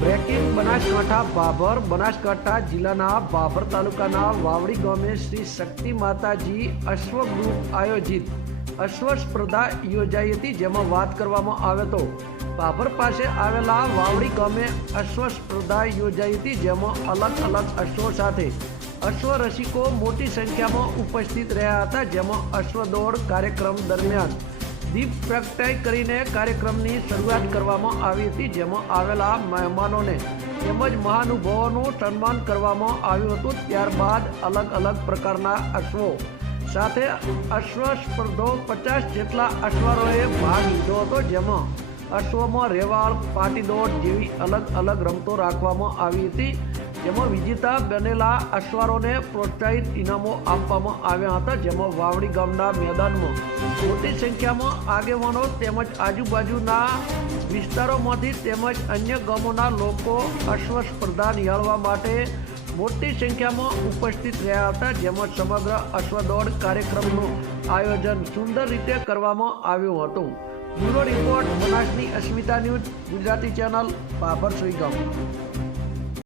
Breaking Banaskantha Bhabhar Banaskantha જિલ્લાના બાભર તાલુકાના વાવડી ગામે શ્રી શક્તિ માતાજી અશ્વ ગ્રુપ આયોજિત અશ્વ સ્પર્ધા યોજાઈ હતી, જેમાં વાત કરવામાં આવે તો બાભર પાસે આવેલા વાવડી ગામે અશ્વ સ્પર્ધા યોજાઈ હતી, જેમાં અલગ અલગ અશ્વો સાથે અશ્વ રસિકો મોટી સંખ્યામાં ઉપસ્થિત રહ્યા હતા, જેમાં અશ્વ દોડ કાર્યક્રમ દરમિયાન દીપ પ્રગટાઈ કરીને કાર્યક્રમની શરૂઆત કરવામાં આવી હતી, જેમાં આવેલા મહેમાનોને તેમજ મહાનુભાવોનું સન્માન કરવામાં આવ્યું હતું. ત્યારબાદ અલગ અલગ પ્રકારના અશ્વો સાથે અશ્વ સ્પર્ધો પચાસ જેટલા અશ્વારોએ ભાગ લીધો હતો, જેમાં અશ્વમાં રેવાળ, પાટીદોડ જેવી અલગ અલગ રમતો રાખવામાં આવી હતી. જેમાં વિજેતા બનેલા અશ્વારોને પ્રોત્સાહિત ઇનામો આપવામાં આવ્યા હતા, જેમાં વાવડી ગામના મેદાનમાં મોટી સંખ્યામાં આગેવાનો તેમજ આજુબાજુના વિસ્તારોમાંથી તેમજ અન્ય ગામોના લોકો અશ્વ સ્પર્ધા નિહાળવા માટે મોટી સંખ્યામાં ઉપસ્થિત રહ્યા હતા, જેમાં સમગ્ર અશ્વદોડ કાર્યક્રમનું આયોજન સુંદર રીતે કરવામાં આવ્યું હતું. બ્યુરો રિપોર્ટ, બનાસની અસ્મિતા ન્યૂઝ, ગુજરાતી ચેનલ પાપર સુઈગામ